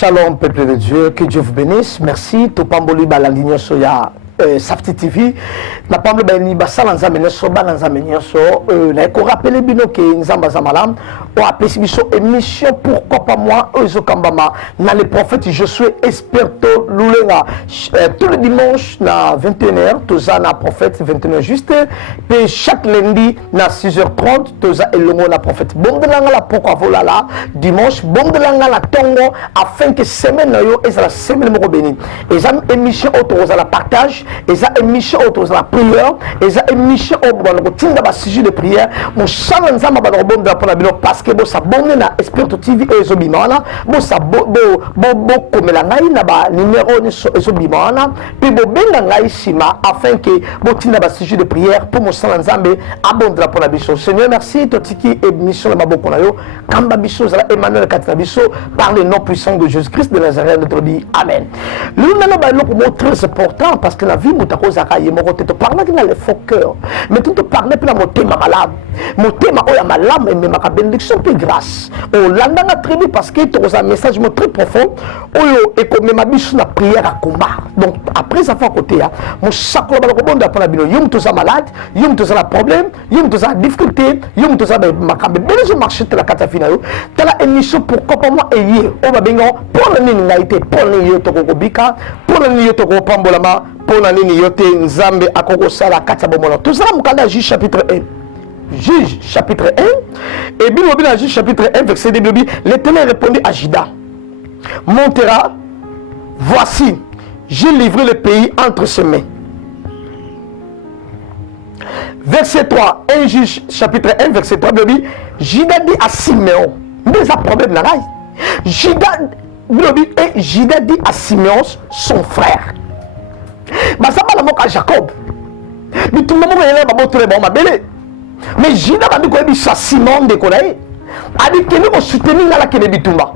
Shalom, peuple de Dieu, que Dieu vous bénisse. Merci. Topamboli balandinyo soya Safety TV. Na pamble bani basala nzambe nso bana nzambe nso na ko rappeler bino ke nzamba za malam o appelé biso émission pourquoi pas moi ozo kambama na les prophètes je suis experto lulenga tous les dimanches na 21h toza na prophète 21h juste et chaque lundi na 6h30 toza elongo na prophète bondelanga la pourquoi voilà dimanche bondelanga la tongo afin que semaine yo et la semaine mo béni et ça émission autour la partage et ça émission autour la prière et ça émission au tinda ba sujet de prière mon challenge nzamba ba robonda pour la bino parce que bo s'abonner na Experto TV et zo bimana bo komela ngai na ba numéro ni zo bimana puis bo benga ngai sima afin que bo tinda ba sujet de prière pour mon challenge nzambe abondra pour la biso. Seigneur merci totiki émission ba boko na yo kamba biso za Emmanuel Katina biso par le nom puissant de Jésus-Christ de Nazareth notre vie. Amen. Nous n'allons pas le très important parce que la vie nous te parle dans le faux cœur mais tu te parles pour mon thème malade mon thème oya malade mais ma bénédiction de grâce on landa na tribu parce que tu as un message très profond oyo et comme ma biche na prière à combat donc après ça fait à côté mon sacre ba ko bonda pour la bino yum tu ça malade yum tu ça la problème yum tu ça difficulté yum tu ça ma bénédiction marché de la catafina yo tu la émission pourquoi pas moi et on va bien pour la ninaité pour le to ko bika pour le to ko pambolama pour la nini yote nzambe akoko sala kata bomona tout ça mukanda Juge chapitre 1 Juge chapitre 1 et bible dans Juge chapitre 1 verset 2 l'Éternel répondit à Juda montera voici j'ai livré le pays entre ses mains. Verset 3 1 Juge chapitre 1 verset 3 Juda dit à Siméon mais ça problème là Juda dit à Siméon son frère basaba la moka Jacob bitumba mo yele ba botole ba mabele mais Juda ba biko ebisa Simon de Konaï a dit que nous soutenir la kene bitumba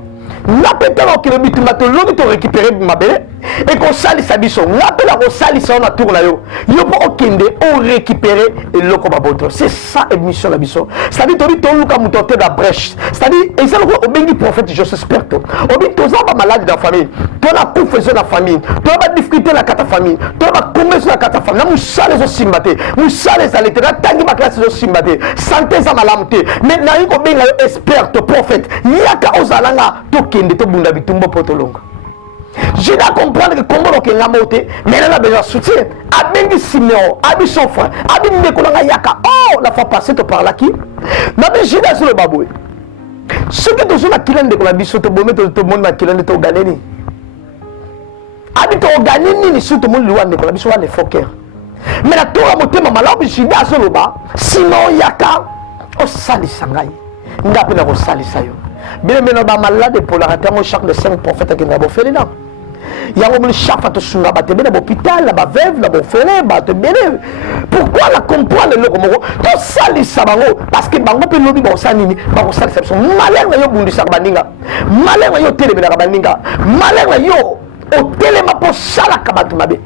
na petelo kene bitumba to lobi to récupérer mabele et qu'on salisse à biso na pela ko salisse on a tourna yo yo po okende on récupérer et loko ba botole c'est ça émission la biso ça dit to bi to luka mutote da brèche ça dit et ça le bengi prophète je suspecte obi to za ba malade dans famille to na confusion dans famille to ba difficulté la kata famille to ba confusion la kata famille na musale zo simbate musale za letera tangi ba classe zo simbate santé za malamte mais na yiko benga yo expert prophète yaka ozalanga to kende to bunda bitumbo potolonga. Je dois comprendre que comment on a monté, mais elle a besoin de soutien. Abengi Siméon, Abi son frère, Abi Nekolanga Yaka. Oh, la fois passée, tu parles à qui? N'abé Juda sur le baboué. Ceux qui sont la kilène de la biso, te bonnet, te monde ma kilène de ton galéni. Abi ton galéni, ni sous ton monde loin de la biso, les fokker. Mais la tour a monté, ma malade, Juda sur le bas, Simon Yaka, oh, sali sangai. N'a pas de sali sayo. Bien, mais on a malade pour la rater, chaque de 5 prophètes qui n'a pas fait les noms. Il y a un chef à te sounger, à te bénir, à l'hôpital, à veuve, à l'orphelin, à te bénir. Pourquoi la comprendre le comment tout ça les sabango parce que bango pe lobi ba sanini ba ko sala exception malin yo bundu sa baninga malin yo tele bela baninga malin yo o tele ma po sala kabatu mabe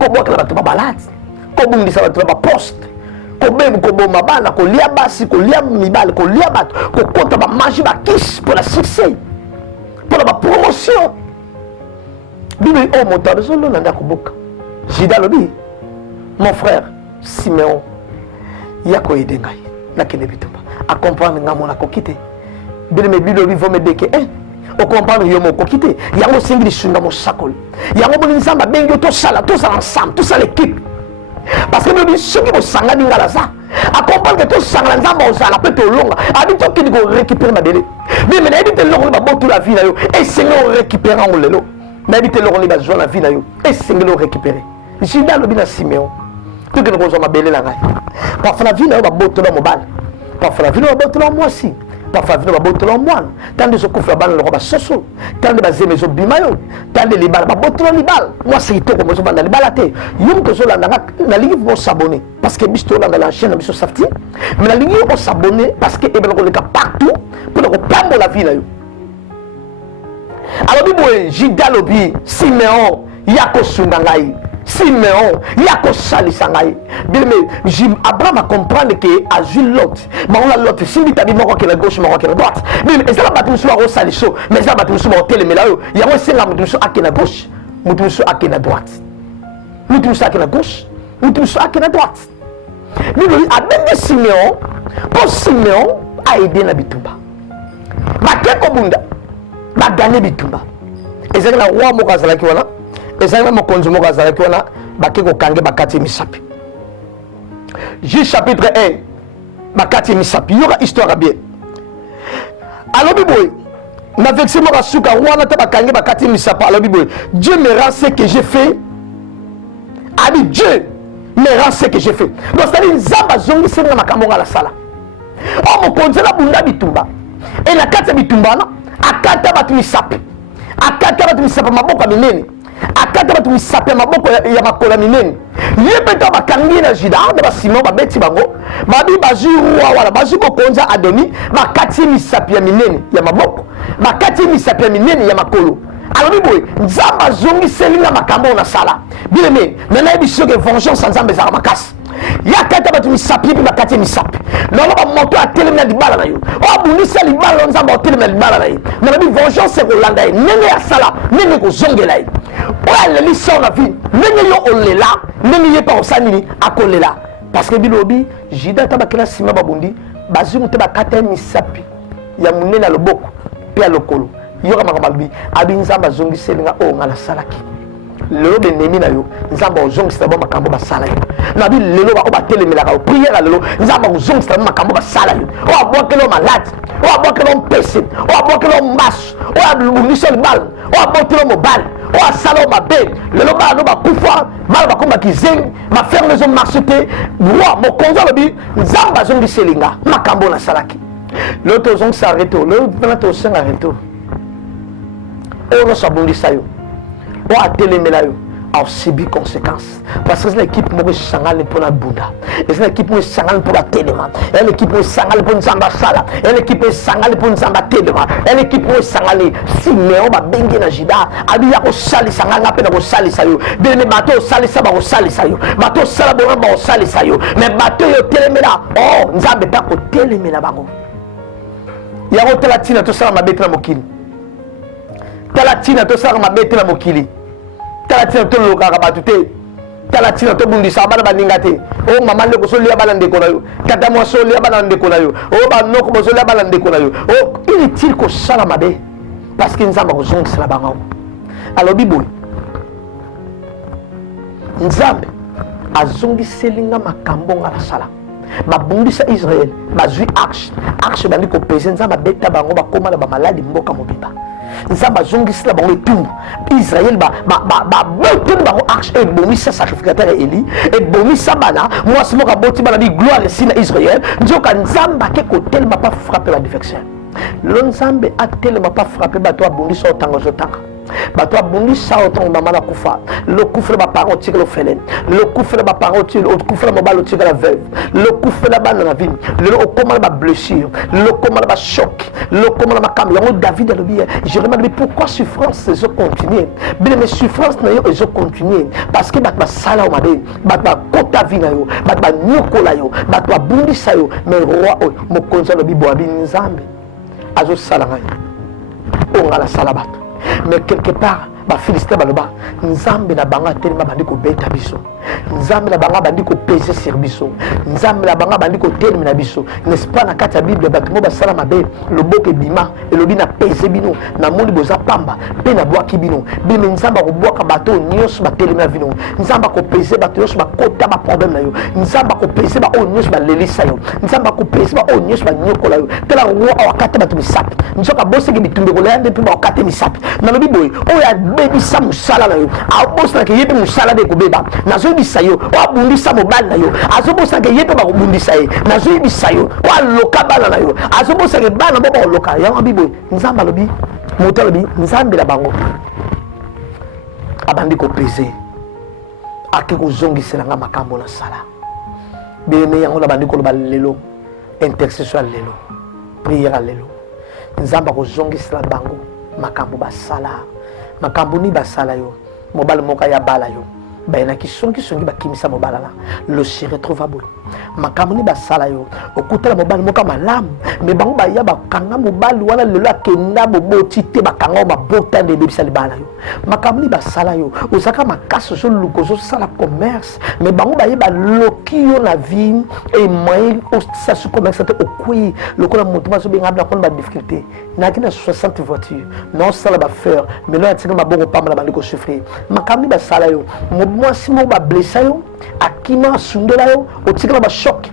ko bo kala batu balade ko bundu sa batu ba poste ko bem ko bo mabana ko lia basi ko lia mibal ko lia bat ko konta ba magie ba kiss pour la succès pour la promotion bibi o moto solo nanda ko boka Juda lobi mon frère Siméon yako edengai na kene bitumba a comprendre nga mona ko kité bile me bilobi vo me deke o comprendre yo mo ko kité yango singli sunga mo sakol yango mo nzamba bengo to sala ensemble tout ça l'équipe parce que nous ceux qui vont s'engager dans la ça à comprendre que tout s'engager dans ça la peut te longa a dit que tu dois récupérer ma délai mais mais dit te longa ba botu la vie na yo et Seigneur récupérer en lelo mais dit te longa ba joindre la vie na yo et Seigneur récupérer Juda lobi na Siméon tout que nous avons ma belle la ngai parfois la vie na yo ba botu la mobile parfois la vie na ba botu la moi aussi parfois la vie na ba botu la moi tant de ce qu'on fait ba le roba soso tant de baser mes obimayo tant de libal ba botu la libal moi c'est tout comme ça ba libalate yum que cela na ligne vont s'abonner parce que bisto la la chaîne biso safti mais la ligne vont s'abonner parce que e ben ko le cas partout pour le pambo la vie na yo alors bi boy Juda lobi Siméon yako sunga ngai Simeon ya ko salisa ngai. Bien mais Abraham a comprendre que azul Lot. Ba on a Lot simbi tabi moko ke la gauche moko ke la droite. Bien mais ça batu so ko saliso, mais ça batu so tele melayo. Ya ko senga mutu so ake na gauche, mutu so ake na droite. Mutu so ake na gauche, mutu so ake na droite. Bien a ben Simeon, pour Simeon a aidé na bitumba. Ba ke ko bunda. Ba gagner bitumba. Ezali na roi moko azalaki wana. Ezali na mokonzi moko azalaki wana. Bake ko kange bakati misapi. Juge chapitre 1. Bakati misapi. Yoka histoire bien. Alors biboy. Na vexé moko suka wana ta bakange bakati misapi. Alors biboy. Dieu me rend ce que j'ai fait. Abi Dieu me rend ce que j'ai fait. Donc c'est-à-dire nzamba zongi senga makambo ngala sala. O mokonzi la bunda bitumba. Et la kati bitumba na akata batu misapi. Akata batu misapi maboko minene. Akata batu misapi maboko ya makola minene. Yebeta bakangi na Juda na ba Simon ba beti bango. Babi bazu roi wala bazu mokonza Adoni bakati misapi ya minene ya maboko. Bakati misapi ya minene ya makolo. Alors biboy nzamba zongi selinga makambo na sala. Bien aimé, nana biso que vengeance nzamba za makasi. Yakata batu misapi bi bakati misapi. Lolo ba moto a telemina libala na yo. O bunisa libala nzamba o telemina libala na yo. Na bi vengeance se kolanda e nenge ya sala, nenge ko zongela e. O ale li so na vie, nenge yo olela, nenge ye pa osani akolela. Parce que bilobi, Juda tabakela sima babundi, bazungu te bakata misapi. Ya munena loboko, pe ya lokolo. Yoka makambalbi, abi nzamba zongi selinga o ngala salaki. Lelo be nemi na yo nzamba ozongi sala makambo basala yo na bi lelo ba oba telemela ka prière lelo nzamba ozongi sala makambo basala yo o abokelo malade o abokelo mpese o abokelo mbasu o abulisa bal o abokelo mobile o asala o mabe lelo ba no ba kufa mal ba komba kizengi ma faire les hommes marcheter roi mo konzo lobi nzamba zongi selinga makambo na salaki l'autre zongi s'arrêter l'autre na to senga reto o no sabundisa yo o atelemela yo a subi conséquences parce que c'est l'équipe mo sangale pour la bunda et c'est l'équipe mo sangale pour la telema et l'équipe mo sangale pour nzamba sala et l'équipe mo sangale pour nzamba telema et l'équipe mo sangale Simeon ba bengi na Juda abi ya ko sali sanganga pe na ko sali sayo bien mais bato sali sa ba ko sali sayo bato sala bo ba ko sali sayo mais bato yo telemela oh nzambe ta ko telemela bango ya ko tela tina to sala mabete na mokili talatina to sala mabete na mokili talatina to loka ka batute talatina to bundisa bana baninga te o mama le ko so lia bana ndeko na yo kata mo so lia bana ndeko na yo o ba noko mo so lia bana ndeko na yo o inutile ko sala mabe parce que nzamba ko zongi sala bango alors biboy nzambe azongi selinga makambo ngala sala babundisa Israël bazui arche bandi ko pese nzamba beta bango bakoma na ba maladi mboka mobimba nzamba zongisila bango etumbu Israël botin bango arche ebomisa sacrificateur Eli ebomisa bana mwasi moko aboti bana bi gloire esi na Israël nzoka nzamba ke kotelema pa frapper l'adversaire lo nzambe atelema pa frapper bato abundisa otanga ozotanga bato abundisa otanga mama na kufa le kufre ba parents tire l'orphelin le kufre ba parents tire le kufre mobile tire la veuve le kufre la bana na vie le okoma ba blessure le okoma ba choc le okoma ba kam yango David alobi je demande pourquoi souffrance se continuer bien mes souffrances na yo ezo continuer parce que ba sala o mabe ba kota vie na yo ba nyokola yo ba abundisa yo mais roi mokonzi alobi bo abi nzambe azo sala ngai on a la salabat mais quelque part ba Philistin baloba nzambe na banga telema bandi ko beta biso nzambe na banga bandi ko peser sur biso nzambe na banga bandi ko telema na biso n'est-ce pas na kata Bible bato mo ba sala mabe loboke bima elobi na peser bino na moni boza pamba pe na bwaki bino bime nzamba ko bwaka bato nyos ba telema vino nzamba ko peser bato nyos ba kota ba problème na yo nzamba ko peser ba o nyos ba lelisa yo nzamba ko peser ba o nyos ba nyokola yo tela wo awakata bato misapi nzoka boseke bitumbe ko lande pe ba okate misapi na lobi boy o ya bebisa musala na yo abosa ke yebe musala de ko beba nazo bisa yo o abundisa mobali na yo azobosa ke yebe ba ko bundisa ye nazo bisa yo o aloka bana na yo azobosa ke bana bo ba oloka yango bibo nzamba lobi moto lobi nzambe la bango abandi ko peser ake ko zongisela nga makambo na sala beme yango la bandi ko loba lelo intercession lelo prière lelo nzamba ko zongisela bango makambo basala makambo ni basala yo mobali moka ya bala yo bayena ki songi bakimisa mobala na le se retrouvable makamuni basala yo okutala mobali moka malamu me bango baya bakanga mobali wana lelo akenda boboti te bakanga mabota de bebisa libala yo makamuni basala yo ozaka makaso so luko so sala commerce me bango baye baloki yo na vie et moyen ça se commerce te okui lokola moto baso benga na kon ba difficulté na kina 60 voitures non ça la ba faire mais là tika maboko pamba la bandiko souffrir makamuni basala yo mo simo ba blessa yo akima sundola yo otikala ba choc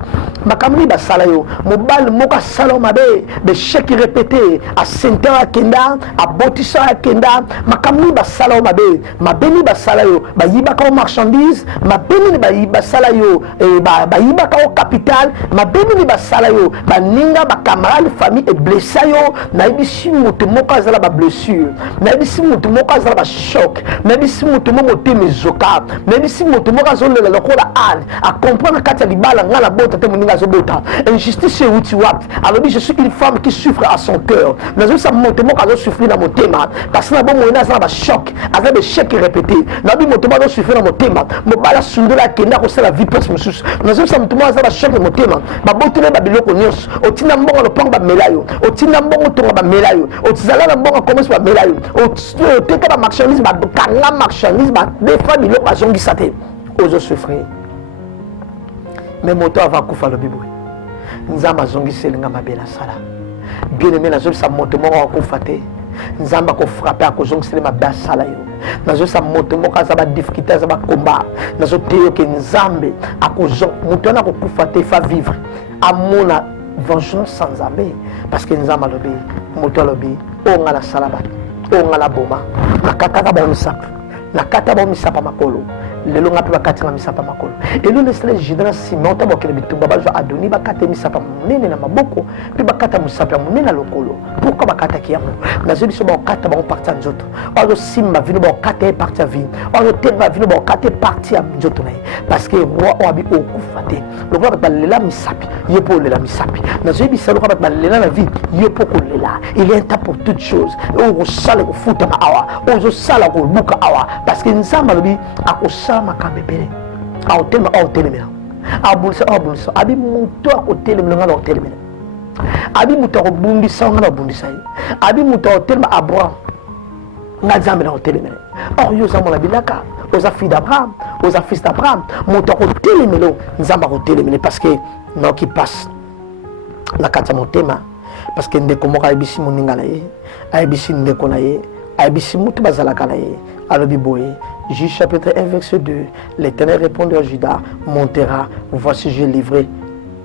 makamuni basala yo mobali moka sala mabe de chèque répété à center akenda à botissa akenda makamuni basala mabe mabeni basala yo ba yibaka marchandise mabeni ba basala yo ba yibaka capital mabeni basala yo ba ninga ba camarade famille et blessa yo na ibisi moto moka zala ba blessure na ibisi moto moka zala ba choc na ibisi moto moka mezoka na ibisi moto moka zolela lokola à comprendre quand il libala ngala bota te moninga zo bota injustice chez uti wat alors je suis une femme qui souffre à son cœur nazo sa moto moka zo souffrir na motema parce que na bon moina za ba choc avec des chèques répétés na bi moto moka zo souffrir na motema mo bala sundola kenda ko sala vie presse mususu nazo sa moto moka za ba choc na motema ba botule ba biloko nyos otina mbongo lo panga ba melayo otina mbongo tonga ba melayo otizala na mbongo commence ba melayo oteka ba marchandise ba kanga marchandise ba defa biloko ba zongi sate ozo souffrir mais moto avant kufa le bibou nzamba zongi selinga mabela sala bien aimé na sa moto moko kufa te nzamba ko frapper ko zongi selinga mabela sala yo nazo sa moto moko za ba difficulté za ba combat nazo teyo ke nzambe akozo moto na ko kufa te fa vivre amona vengeance sans nzambe parce que nzamba lobi moto lobi o ngala sala ba o ngala boma nakata ba misapa nakata ba misapa makolo lelo ngapi bakati na misapa makolo elo lesele jidana Simon tabokele bitumba bazo adoni bakate misapa munene na maboko pe bakata musapa munene na lokolo pourquoi bakata kiyamo nazo biso bakata ba parti nzoto ozo simba vino bakata parti à vie ozo temba vino bakata parti à nzoto na parce que roi obi okufate lokolo ba lela misapi yepo lela misapi nazo biso lokolo ba lela na vie yepo ko lela il est un temps pour toutes choses ozo sala ko futa ma awa ozo sala ko buka awa parce que nzamba lobi akosa makambebele a hotel a bulsa abi muto a hotel ngala hotel abi muto ko bundisa ngala bundisa abi muto hotel ma abra ngazambe na hotel or yo za mona bilaka oza fils d'Abraham oza fils d'Abraham muto ko hotel melo nzamba ko hotel parce que non qui passe na kata motema parce que ndeko moka ibisi moninga na ye ibisi ndeko na ye ibisi muto bazalaka na ye alobi boye Juge chapitre 1 verset 2. L'Éternel répondit à Judas, montera, voici j'ai livré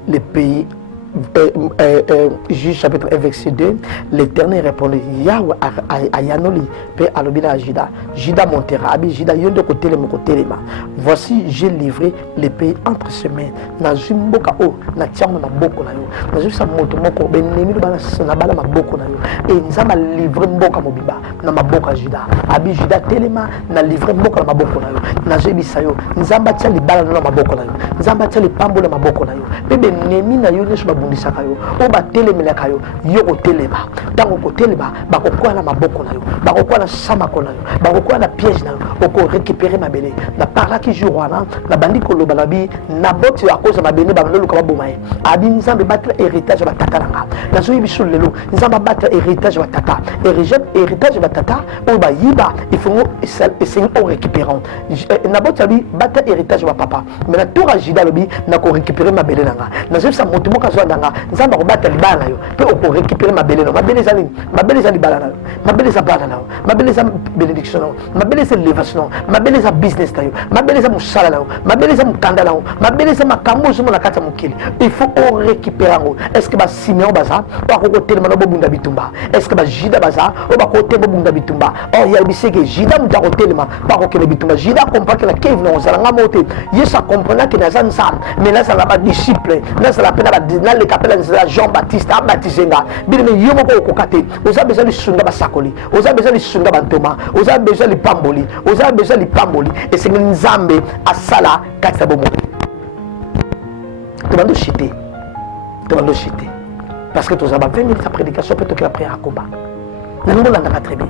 les pays. Juge chapitre 1 verset 2. L'Éternel répondit, Yahweh à Yanoli, Père Alobina à Judas. Judas montera, Abi Judas yondo côté le côté les mains. Voici j'ai livré les pays entre ses mains. Na zumboka o, na tiamo na boko na yo. Na zusa moto moko ben nemi do bana na bala maboko na yo. Et nzamba livré mboka mobiba na maboka Judas. Abi Judas telema na livré mboka na maboko na yo. Na zebisa yo, nzamba tia libala na maboko na yo. Nzamba tia lipambo na maboko na yo. Bebe nemi na yo neso bundisaka yo o batelemelaka yo yo kotelema tango kotelema bakokola na maboko na yo bakokola na samako na yo bakokola na piège na yo oko récupérer mabele na parla ki jour wana na bandi koloba na bi na boti à cause mabene ba lelo ka bomaye abi nzambe battre héritage ba tata nanga na zo yibiso lelo nzamba battre héritage ba tata héritage ba tata o ba yiba il faut essayer on récupérant na boti abi battre héritage ba papa mais na tour ajida lobi na ko récupérer mabele nanga na zo sa moto moka zo nanga nzamba ko battre libala yo pe o ko récupérer mabele no mabele za libala na mabele za bana na mabele za bénédiction mabele za élévation mabele za business na yo mabele za musala na yo mabele za mukanda na yo mabele za makambo zo na kata mukili il faut on récupérer ngo est-ce que ba Simeon baza ba ko telema no bobunda bitumba est-ce que ba Juda baza o ba ko te bobunda bitumba or ya biseke Juda muta ko telema ba ko kele bitumba Juda comprend que la cave no za nga mote yesa comprend que na zanza mais là ça la ba disciple là ça la pena ba le capella Jean-Baptiste a baptisé nga bileme yomo ko kokate oza besoin de sunda basakoli oza besoin de sunda bantoma oza besoin de pamboli oza besoin de pamboli et c'est nzambe asala kata bomo demande chité parce que tu as 20 minutes de prédication peut que la prière à combat nango landa très bien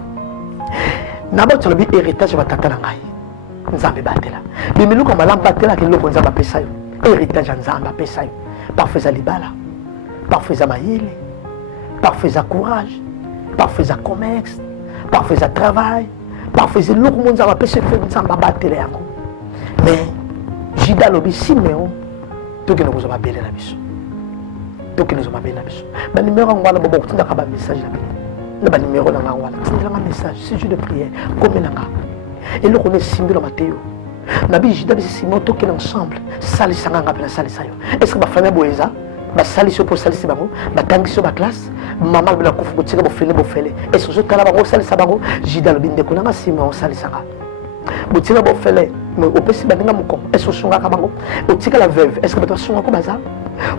nabo tolobi héritage ba tata ngai nzambe batela bimiluka malamu batela kiloko nzambe apesa yo héritage ya nzambe apesa yo parfois za libala parfois za mayele parfois za courage parfois za commerce parfois za travail parfois eloko mo nzambe apesa yo nzambe abatela yango mais Juda lobi Siméon tokende kozwa mabele na biso tokende kozwa mabele na biso banimero yango wana bobo kotindaka bamessage na bino na banimero na nga wana tindelanga message sujet de prière komelanga eloko na esimbi na mateyo nabi Juda bisi Siméon tokende ensemble salisanga nga mpe na salisa yo est ce que bafamille boye eza basalisi yo mpo osalisi bango batangisi yo baklasse mama lobi nakufa kotika bofele est ce que ozotala bango osalisa bango Juda lobi ndeko nanga Siméon osalisanga botika bofele opesi baninga moko est ce que osungaka bango otika la veuve est ce que bato basungako baza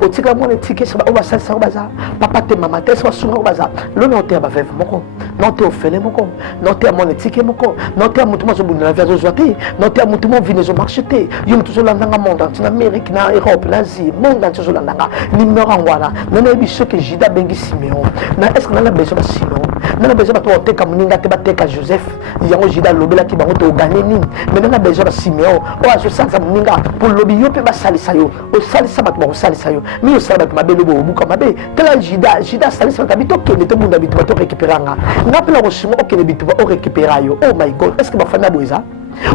otika mwana etike oyo basalisako baza papa te mama te est ce que basungako baza lo na oteya baveuve moko na oteya ofele moko na oteya mwana etike moko na oteya motu mo azobundela vi azozwa te na oteya motu mo vine ezomarche te yo motu ozolandanga monde entier na amérique na europe na asie monde entier ozolandanga nimero yango wana nanayebi soki Juda abengi Siméon na est ce que nana besoin ba Siméon nana besoin bato bateka moninga te bateka Joseph yango Juda alobelaki bango te ogane nini mais nana besoin ba Siméon oyo azosalisa moninga mpo lobi yo mpe basalisa yo osalisa bato bakosalisa yo mi osala bato mabe lobo obuka mabe tala Juda asalisa bato abi tokende tobunda bitu bato orécupéra nga nga mpe na kosunga okende bitu ba orécupéra yo oh my god est ce que bafami abo eza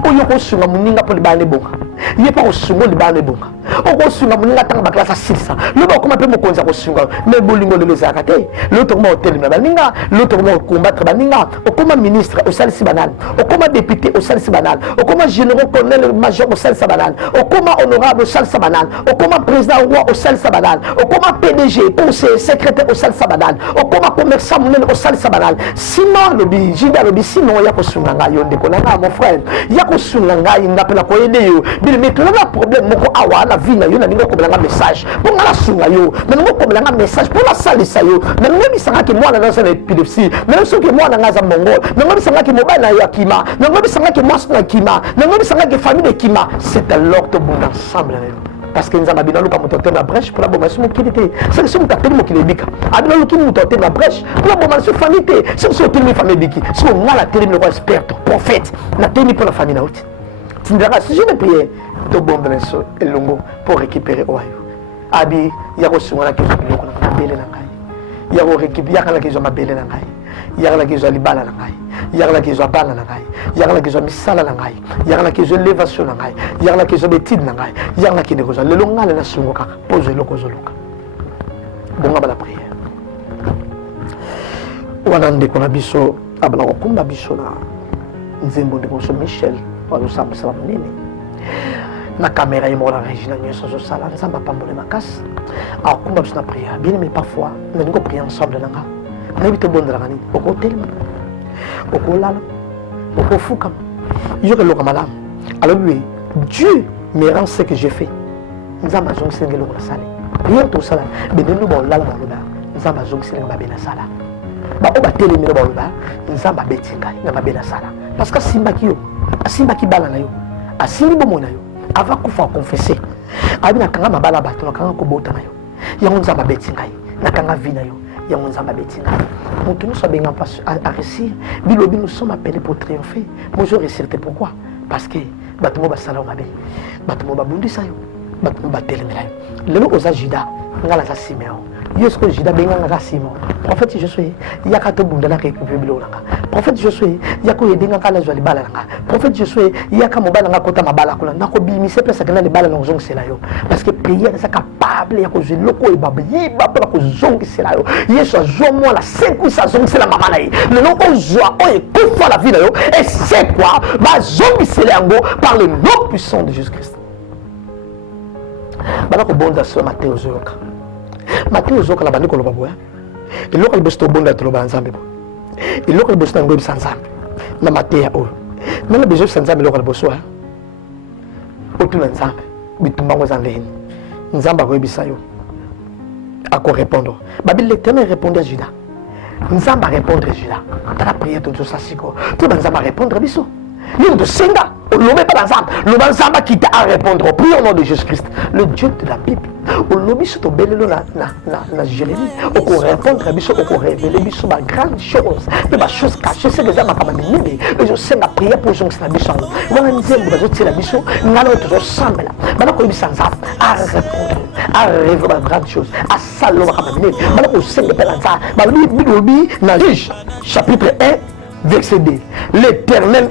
oyo kosunga moninga mpo libala nebonga ye mpe kosunga libala nebonga okosunga moninga ntango baklase asilisa lobi okoma mpe mokonzi akosunga me bolingo lelo ezalaka te lelo tokoma otelemela baninga lelo tokoma okombattre baninga okoma ministre osalisi banani okoma député osalisi banani okoma généraux colonel major osalisa banani okoma honorable osalisa banani okoma président roi osalisa banani okoma PDG conseiller secrétaire osalisa banani okoma commerçant monene osalisa banani sinon alobi Juda alobi sinon ya kosunga ngai yo ndeko na ngai mon frère ya kosunga ngai nga mpe na koyede yo bili metolanga problème moko awa na vie na yo na ningo komelanga message mpo nga nasunga yo na ningo komelanga message mpo nasalisa yo na ningo ebisangaki mwana na aza na épilepsie na ningo soki mwana nga aza mongol na ningo ebisangaki mobali na yo akima na ningo ebisangaki mwasi na kima na ningo ebisangaki famille ekima c'est alors tobunda ensemble na yo parce que nzambe abina luka moto atema brèche pour la bomba sur mokili te c'est que moto ateli mokili ebika abina luki moto atema brèche pour la bomba sur famille te c'est que oteli famille ebiki c'est que nga na teli moko expert prophète na teli pour la famille na uti tindaka si je ne prière tobomba na so elongo pour récupérer oyo abi ya kosunga na kezo biloko na mabele na ngai ya ko récupérer ya kana kezo mabele na ngai ya kana kezo libala na ngai ya kana kezo bana na ngai ya kana kezo misala na ngai ya kana kezo élévation na ngai ya kana kezo betide na ngai ya kana kende kozo lelo ngale na sungo kaka pose eloko zoluka bonga bala prière wana ndeko na biso abana kokumba biso na nzembo ndeko so Michel wazo sambisa munene na caméra et la régie na nyonso zo sala nzamba pambole makasi akumba biso na prière bien mais parfois na ningo prier ensemble nanga na bito bondela ngani oko telema oko lala oko fuka yo ke loka malam alors oui Dieu me rend ce que j'ai fait nzamba zong sengelo na sala rien tout sala benenu bon lala baloba nzamba zong senga babena sala ba oba telemelo baloba nzamba betinga na babena sala parce que simba ki bala na yo asili bomo na yo avant kufa confesser abi na kanga mabala bato na kanga kobota na yo yango nzamba beti ngai na kanga vi na yo yango nzamba beti ngai mutu nous abenga pas à réussir bilobi nous sommes appelés pour triompher moi je réussir pourquoi parce que bato mo basala mabe bato mo babundisa yo bato mo batelemela yo lelo oza Juda ngala za Siméon Yes, que Juda benga nga Simon. Prophète Josué, yakato bundala récupérer bilonga. Prophète Josué, yako yedenga kala zwali bala nga. Prophète Josué, yaka mobala nga kota mabala kula. Nako bimise pesa kana le bala ngozong selayo. Parce que prière est capable ya ko loko e babi ba pour ko zong selayo. Yesu azomo la 5 sa zong sela mama na yi. Le nom ozwa o e kufa la vie na yo. Et c'est quoi? Ba zong selango par le nom puissant de Jésus-Christ. Bala ko bonda so Matthieu zoka. Matthieu zoka la bandi ko loba boya. Et local besto bonda to loba nzambe bo. Et local besto ngobi sanzambe. Na Matthieu o. Na la bezo sanzambe local boso ha. Otuna nzambe. Bitumba ngo zandeni. Nzamba ko bisayo. Ako répondre. Babil l'Éternel répondait à Judas. Nzamba répondre à Judas. Dans la prière de Josasiko. Tout nzamba répondre biso. Yo de senga lobby pas ensemble, le banzamba qui t'a à répondre. Prie au nom de Jésus-Christ, le Dieu de la Bible. Au lobby sur ton bello na Jérémie, au qu'on répondre à biso, au qu'on révéler biso ma grande chose, mais ma chose cachée, c'est déjà ma camarade. Mais je sais ma prière pour son la biso. Moi on dit que je sais la biso, nous allons toujours ensemble là. Maintenant qu'on est sans à répondre, à révéler ma grande chose, à salon ma camarade. Maintenant qu'on sait que c'est ça. Ma Bible na Juge chapitre 1 verset 2. L'Éternel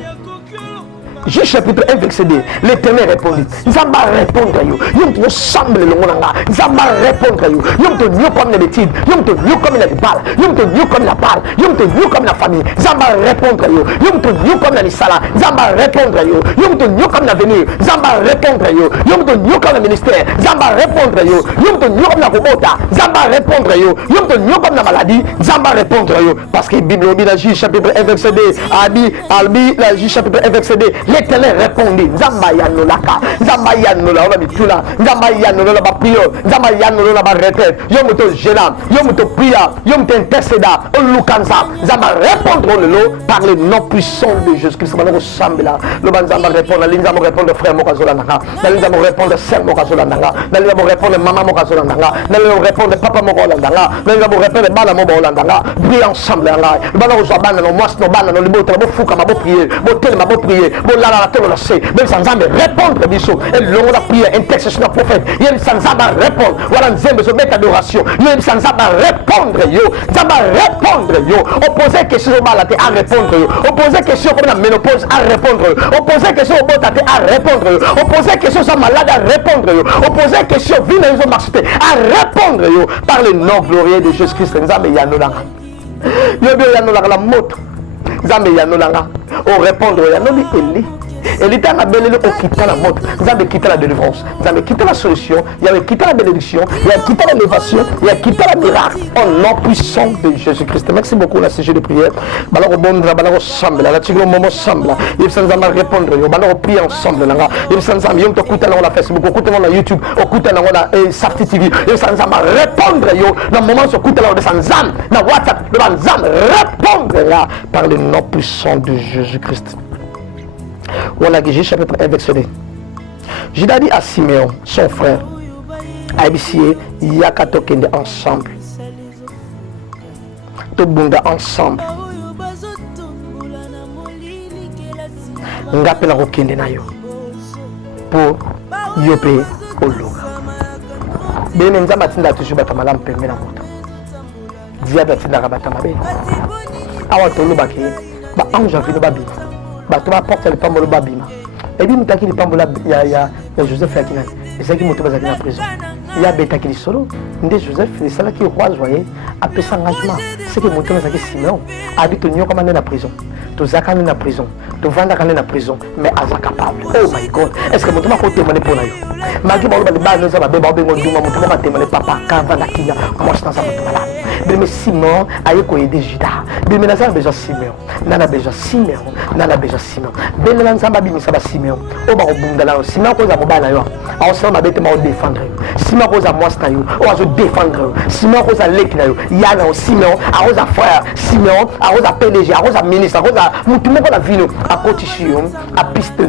Juge chapitre 1 verset 2. L'Éternel répondit. Nzamba répondre à you. Yom te semble le monanga. Nzamba répondre à you. Yom te mieux comme les bêtises. Yom te mieux comme la parle. Yom te mieux comme la parle. Yom te mieux comme la famille. Nzamba répondre à you. Yom te mieux comme la lisala. Nzamba répondre à you. Yom te mieux comme l'avenir. Nzamba répondre à you. Yom te mieux comme le ministère. Nzamba répondre à you. Yom te mieux comme la robota. Nzamba répondre à you. Yom te mieux comme la maladie. Nzamba répondre à you. Parce que Bible la Juge chapitre 1 verset 2. Albi la Juge chapitre 1 verset 2. L'Éternel répondit, Nzamba yanolaka, Nzamba yanola, on a mis tout là, Nzamba yanola la prière, Nzamba yanola la retraite, yomuto gela, yomuto pria, yomuto intercéda, on lukanza, Nzamba répondre le lot par le nom puissant de Jésus-Christ. On ressemble là, le Nzamba répondre, Nzamba répondre frère Mokazolananga, Nzamba répondre sœur Mokazolananga, Nzamba répondre maman Mokazolananga, Nzamba répondre papa Mokazolananga, Nzamba répondre bana Mokazolananga, brille ensemble là, bana ozabana no moas no bana no libota bo fuka ma bo prier, bo tel ma bo prier, bo la même sans jamais répondre biso et l'on la prière intercession de prophète il y sans jamais répondre voilà nzembe so mettre adoration il y sans jamais répondre yo jamais répondre yo opposer question malade à répondre yo opposer question comme la ménopause à répondre opposer question au botate à répondre opposer question sur malade à répondre yo opposer question vie dans les marché à répondre yo par le nom glorieux de Jésus-Christ nzambe yanolanga yo bien yanolanga la moto nzambe yanolanga au répondre yanoli eli Eli t'a belé au quitter la mort, vous avez quitté la délivrance, vous avez quitté la solution, il y avait quitté la bénédiction, il y a quitté l'élévation, il y a quitté la miracle au nom puissant de Jésus-Christ. Merci beaucoup la CG de prière. Balaro bon balaro semble la tigre moment semble. Il sans jamais répondre, il balaro prier ensemble là. Il sans jamais yom to kuta na la Facebook, kuta na YouTube, kuta na la Sarti TV. Il sans jamais répondre yo dans moment so kuta la sans jamais na WhatsApp, le sans répondre là par le nom puissant de Jésus-Christ. Voilà que j'ai chapitre 1 verset 2. Judas dit à Siméon, son frère, à Ebissier, Yakato kende ensemble. Tobunga ensemble. Ngapela kokende na yo. Pour yope ologa. Bene nzamba tinda toujours batamalam pembe na moto. Diable tinda batamabe. Awa tolo baki ba ange vino babima. Bato ba porte le pambo le babima. Et puis mutaki le pambo la ya Joseph Yakina. Et ça qui moto bazaki na prison. Il y a betaki solo. Ndé Joseph les sala qui roi voyez a peu engagement. C'est que moto bazaki Simeon habite nyo comme na prison. To zakane na prison. To vanda kane na prison mais aza capable. Oh my God. Est-ce que moto ma ko témoigner pour na yo? Magi ba le ba no za ba be ba be ngonduma moto ma témoigner papa ka vanda kina moi dans sa moto là. Mais Simon a aider Judas. Mais nous avons besoin de Simeon. Nous avons besoin de Simeon. Nous avons besoin de Simeon. Mais nous avons besoin de Simeon. On va au Simeon cause à mobile là. On se met à défendre. Simeon cause à moi on va se défendre. Simeon cause à l'équipe là. Yana Simeon, à cause à frère, Simeon, à cause à PDG, à cause à ministre, à cause à tout le monde la vie à protéger, à pister,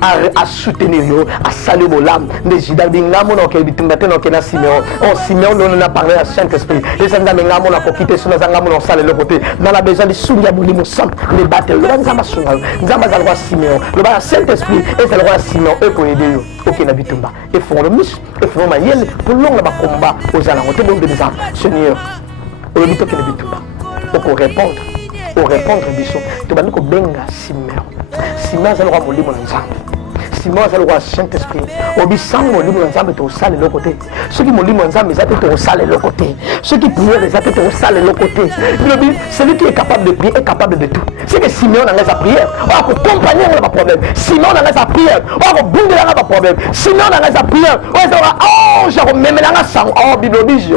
à soutenir, à saluer l'âme. Les Judas binga mon OK bitumbaté no kena Simeon. Oh Simeon on a parlé à Saint-Esprit. Les gens binga mon a quitté sur les angamos dans le côté. Dans la besoin de souiller mon sang, les battre. Le nzamba sunga. Nzamba za roi Simeon. Le roi Saint-Esprit et le roi Simeon et pour aider yo. OK na bitumba. Et font le mus, et font ma yel pour long la combat aux alentours. Te bon des Seigneur. Au bito que le bitumba. Pour répondre. Pour répondre biso. Tu vas nous ko benga Simeon. Simeon za roi molimo na nzamba. Simon c'est le roi Saint-Esprit. Obisang molimo nzambe to sale le côté. Ceux qui molimo nzambe ça to sale le côté. Ceux qui prient les to sale le côté. Celui qui est capable de prier est capable de tout. C'est que Simon a sa prière. On va accompagner le problème. Simon a sa prière. On va bouger le problème. Simon a sa prière. Oh, Jacob même la sang. Oh, Bible dit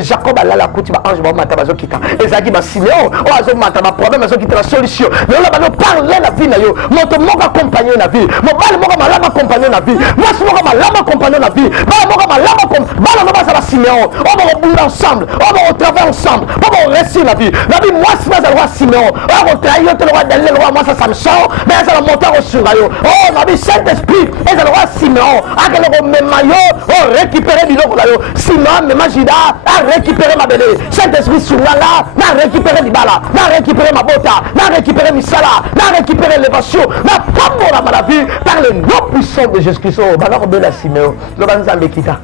Jacob a la coutume ange va matabazo kita. Et ça qui va Simon, on va mataba problème, ça qui la solution. Mais on va parler la vie na yo. Moto mo accompagner la vie. Mo bal mo moko malama compagnon na vie mwasi moko malama compagnon na vie bana moko malama bana no bazala Siméon on va rebondir ensemble on va retravailler ensemble on va réussir la vie mwasi bazala roi Siméon on va trahir le roi Daniel le roi mwasi Samson mais ezala monter au surayo oh na vie Saint-Esprit ezala roi Siméon akele ko mema yo on récupérer biloko na yo Siméon mema Juda a récupérer ma belle Saint-Esprit sungala na récupérer libala na récupérer ma bota na récupérer misala na récupérer l'élévation na pambola ma vie par le nom puissant de Jésus-Christ bana ko bela Siméon lo banzambe kita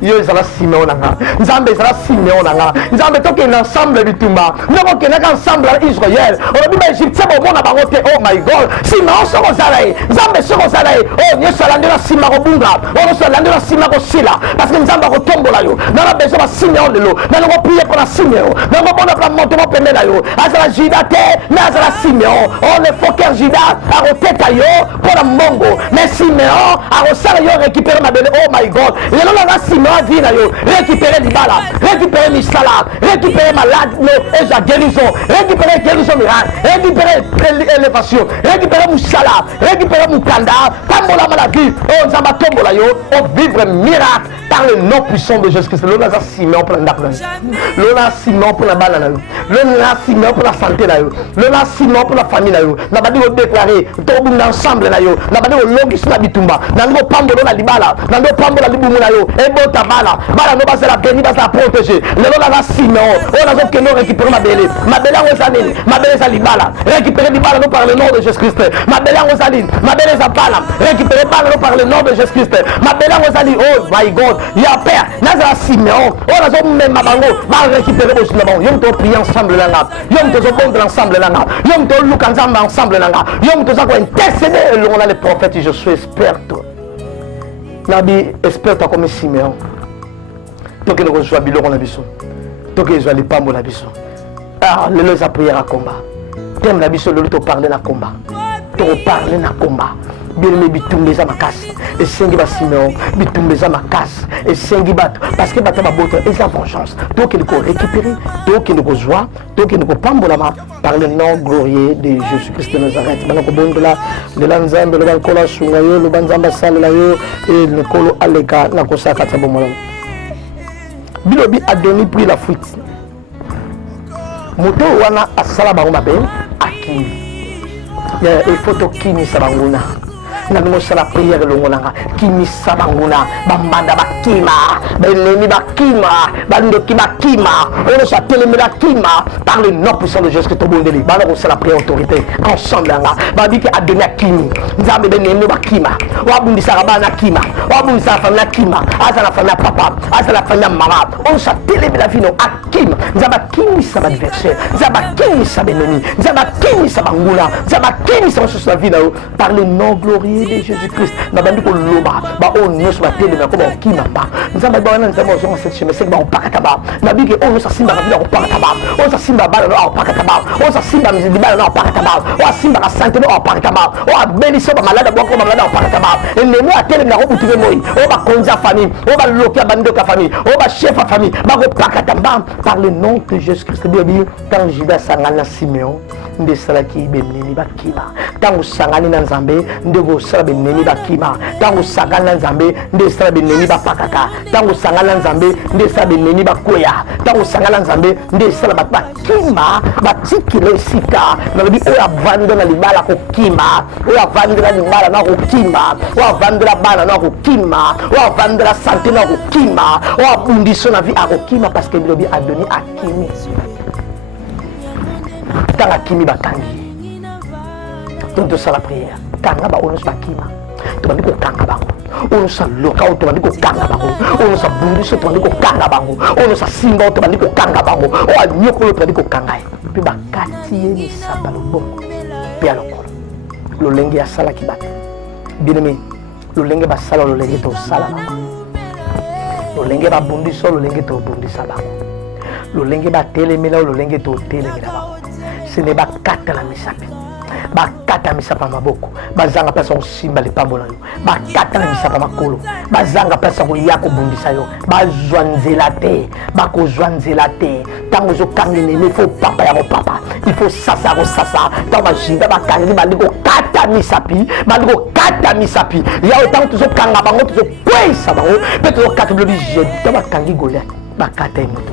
yo ezala Siméon nanga nzambe ezala Siméon nanga nzambe tokende ensemble bitumba ndoko kenaka ensemble na Israël olobi ba Égyptien bomona bango te oh my God Siméon soko zala ye nzambe soko zala ye oh nyonso alandi na nsima kobunga nyonso alandi na nsima kosila parce que nzambe akotombola yo nana besoin ba Siméon lelo nango prier pour la Siméon nango bona pour monter mo pembe na yo azala Juda te mais azala Siméon oh le foker Juda akoteka yo pour la mongo mais Siméon akosala yo récupérer ma belle oh my God lelo na Siméon dit là yo récupérer libala récupérer misala récupérer malade et la guérison récupérer guérison miracle récupérer élévation récupérer musala récupérer mukanda tambola maladie oh nzamba tombola yo oh vivre miracle par le nom puissant de Jésus-Christ le na Siméon pour la ndakla le na Siméon pour la bana yo le na Siméon pour la santé là yo le na Siméon pour la famille là yo na badi ko déclarer to bunda ensemble là yo na badi ko logis na bitumba na ngo pambola na libala na ngo pambola libumu na yo bota bala no basala béni basala protéger lelo la Siméon on a donc que nous récupérer ma belle ngozaline ma belle za libala récupérer libala no par le nom de Jésus-Christ ma belle ngozaline ma belle za bala récupérer bala no par le nom de Jésus-Christ ma belle ngozaline oh my God ya père nazala Siméon on a donc même bango ba récupérer au Siméon yom to prier ensemble là yom to bondre ensemble là yom to lukanzamba ensemble là yom to za ko intercéder on a les prophètes je suis expert Nabi espère toi comme Siméon. Toi qui ne reçois biloko na biso. Toi qui reçois les pambo na biso. Ah, le les prière à combat. T'aimes la biso le to parler na combat. To parler na combat. Bien aimé bitumbe za makasi. Et sengi ba Siméon, bitumbe za makasi. Et sengi bat parce que bata ba boto et sa vengeance. Toi qui ne ko récupérer, toi qui ne ko joie, toi qui ne ko pambo la ma par le nom glorieux de Jésus-Christ de Nazareth. Bana ko bondola de lanzambe le bankola sungayo le banzamba sala yo et le kolo aleka na ko saka tabomola. Bilobi a donné pris la fuite. Moto wana asala bango mabe akimi. Il faut to kimi sabanguna. Nabino sala prière longolanga kimi sabanguna bambanda bakima benemi bakima bando kima on sa telemela kima par le nom puissant de Jésus Christ tobondeli bana ko sala prière autorité ensemble nga babi ki a donné à kimi nzambe benemi bakima wa bundisa bana kima wa bundisa famille kima azala famille papa azala famille mama on sa telemela vino akim nzaba kimi sa adversaire nzaba kimi sa benemi nzaba kimi sa banguna nzaba kimi sa sur vie par le nom glorieux de Jésus-Christ na bandi ko loba ba on nyos ba tele na ko ba kimamba nzamba ba na nzamba zo cette chemin c'est ba on pakata ba na bigi on sa simba ka ko pakata ba on sa simba ba na ko pakata ba on sa simba mizidi ba na ko pakata ba on simba ka santé na ko pakata ba on beli so ba malada ba ko malada ko pakata ba ene mo atele na ko butuwe moyi on ba konza famille on ba lokia bando ka famille on ba chef à famille ba ko pakata ba par le nom de Jésus-Christ bien quand Judas sangana Siméon nde salaki beneni bakima tango sangani na nzambe ndego sala beneni bakima tango sangani na nzambe nde sala beneni bapakaka tango sangani na nzambe nde sala beneni bakoya tango sangani na nzambe nde sala bakima batikile esika nalobi oyo avandela na libala kokima oyo avandela libala na kokima oyo avandela bana na kokima oyo avandela santé na kokima oyo abundiso na vie akokima parce que bilobi adoni akimi tanga kimi bakangi donc ça la prière kanga ba onus bakima to bandi ko kanga bango onus sa loka to bandi ko kanga bango onus sa bundiso to bandi ko kanga bango onus sa simba to bandi ko kanga bango o anyoko to bandi ko kanga pe bakati ni sabalo bongo pe aloko lo lenge ya sala kibata binemi lo lenge ba sala lo lenge to sala bango lo lenge ba bundiso lo lenge to bundisa bango lo lenge ba telemela lo lenge to telemela bango ce n'est pas quatre la misapi bakata misapa maboko bazanga pesa kosimba lepambo na yo bakata na misapa makolo bazanga pesa koya kobundisa yo bazwa nzela te bakozwa nzela te ntango ozokanga enemi ifo papa ya kopapa ifo sasa ya kosasa ntango bajinda bakangi bandi kokata misapi bandi kokata misapi yawe ntango tozokanga bango tozokweyisa bango mpe tozokata bilobi jebi ntango bakangi goliath bakata ye moto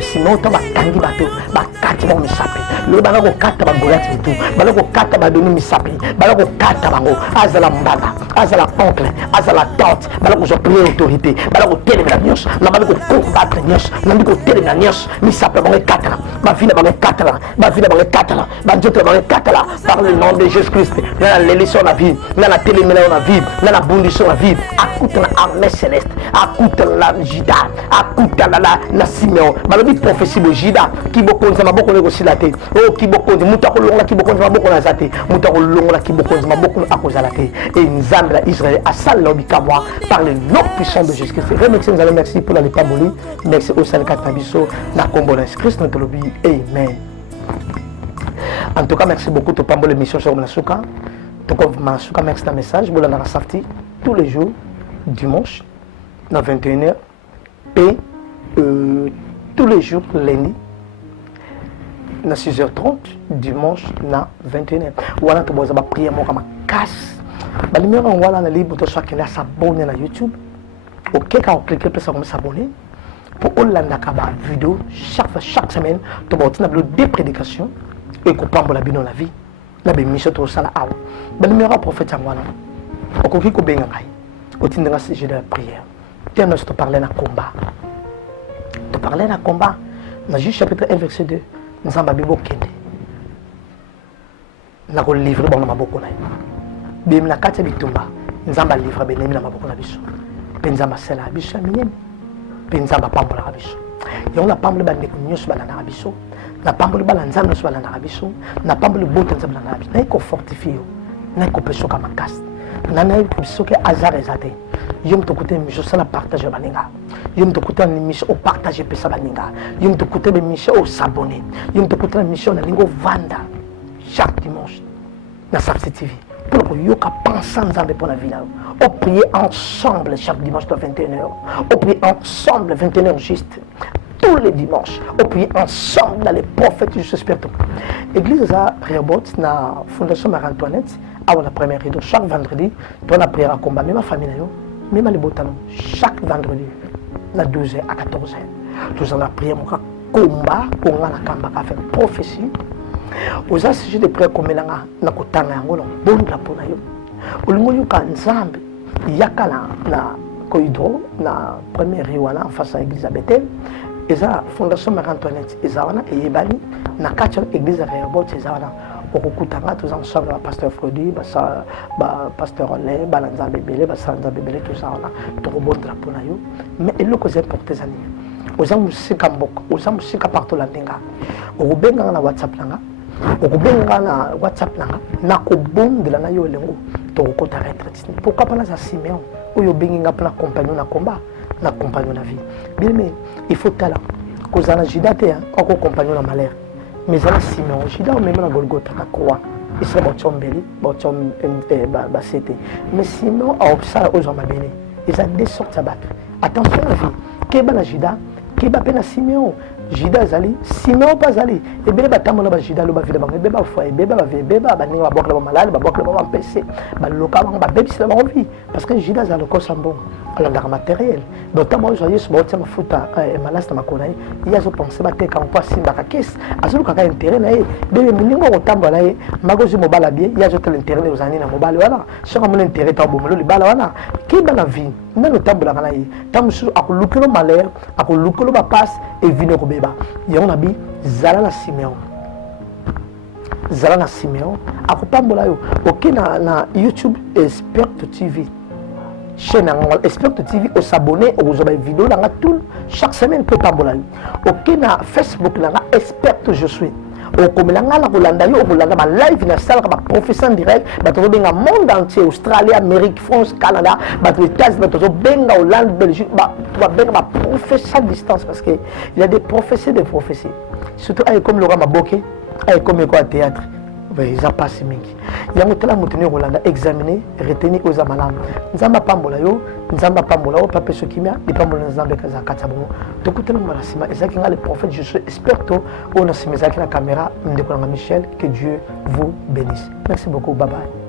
Simon to bakangi bato bakati bango misapi lelo bana kokata bagoliath mitu bana kokata badoni misapi bana kokata bango azala mbala azala oncle azala tante bana kozwa première autorité bana kotelemela nyonso na bana kokombattre nyonso na bana kotelemela nyonso misapi bango ekatala bavina bango ekatala bavina bango ekatala banzoto bango ekatala par le nom de Jésus Christ na leliso na vie na telemela na vie na bundiso na vie akutana armée céleste akutana la Juda akutana la Simeon balobi prophétie bojida kibokonza maboko ne kosila te o kibokonza muta kolonga kibokonza maboko na zate muta kolonga kibokonza maboko akozala te et nzambe la Israël asal lobi kamwa par le nom puissant de Jésus Christ. Remercie nous allons merci pour la lepamboli merci au salut katabiso na kombo na Christ notre lobi amen. En tout cas merci beaucoup to pambole mission sur Masuka to comme Masuka merci na message bola na safti tous les jours dimanche à 21h et tous les jours lundi à 6h30 dimanche à 21h voilà tu vas prier moi comme casse ba numéro on voilà na libre to soit qui là s'abonner na YouTube OK quand on clique pour s'abonner pour Hollanda kaba vidéo chaque semaine tu vas obtenir des prédications et comprendre la bino la vie na be mission to sala awa ba numéro prophète ngwana okoki ko benga ngai otindanga sujet de la prière tiens nous te parler na combat te parler na combat dans Juge chapitre 1 verset 2 nzamba bibo kende na ko livrer bon na maboko na bim na kati bitumba nzamba livrer benemi na maboko na biso penzamba sala biso minyem penzamba pambola biso yo na pambola bande ko nyos bana na biso na pambola bana nzamba nyos bana na biso na pambola bote nzamba na biso na ko fortifier na ko peso kama kas nana biso ke azar ezate yom to côté mission ça la partager baninga yom to côté mission au partager pesa baninga yom to côté mission au s'abonner yom to côté mission na lingo vanda chaque dimanche na Safety TV pour que yoka penser ensemble pour la vie là on prie ensemble chaque dimanche à 21h on prie ensemble 21h juste tous les dimanches on prie ensemble dans les prophètes du spirituel église à Rehoboth na fondation Marie-Antoinette à la première rideau chaque vendredi toi la prière à combat même ma famille là même les botalons chaque vendredi na 12h à 14h tous en la prière mon combat pour la kamba ka faire prophétie aux sujet de prière comme na kotanga yango no bonda pona yo olingo yuka nzambe yakala na koidro na première riwana en face à l'église Bethel eza fondation Marie-Antoinette ezana eyebani na kati église à Rehoboth ezana okukutanga tous ensemble ba pasteur Frodi ba pasteur Olé ba nzambe belé ba nzambe belé tout ça on a to bonda pona yo mais eloko ze porter zani oza musika mboka oza musika partout la ndenga okubenga na WhatsApp langa okubenga na WhatsApp langa na kobondela na yo lengo to kokota retraite pourquoi pas na sa Simeon oyo benginga pour na compagnon na combat na compagnon na vie bien mais il faut tala kozana jidate oko compagnon na malheur mais ça Simeon jida même na Golgotha na croix et c'est botombeli botom ba c'était mais sinon a obsala aux hommes béni ils a des sortes à battre attention la vie keba na jida keba pe na Simeon Jida zali Simeon pas zali et bele batamona ba jida lo ba vile ba beba foi beba ba beba ba ninga ba bokla ba malade ba bokla ba PC ba loka ba beba c'est ba vie parce que jida zali ko sambo ala ndaka matériel donc tamo joyeux so botia mafuta e malasta makona ya zo penser ba te kan pas simba ka caisse azulu ka intérêt na e bele miningo ko tamba na e magozi mobala bien ya zo tel intérêt aux années na mobile wala sera mon intérêt ta bomolo li bala wana ki ba la vie na le tamba la na e tamusu akulukelo malheur akulukelo ba passe et vino ko beba yon abi zala na Simeon akopambola yo ok na YouTube Expert TV chaîne Expert TV au s'abonner aux vidéos dans tout chaque semaine peut pambola yo ok na Facebook na Expert je suis au komelanga la Hollanda yo Hollanda ba live na salle ba professeur direct ba to benga monde entier Australie Amérique France Canada ba to États-Unis ba to benga Hollande Belgique ba benga ba professeur à distance parce que il y a des prophéties surtout comme Laurent Maboké comme quoi théâtre Oui, ça passe mingi. Il y a un motene Rolanda examiner, retenir aux amalam. Nzamba pambola yo, nzamba pambola yo, papa sokimia, di pambola nzambe kaza katabongo. Donc tellement malasima, ezaki nga le prophète, je suis expert to, on a simezaki la caméra, ndeko Michel, que Dieu vous bénisse. Merci beaucoup, bye bye.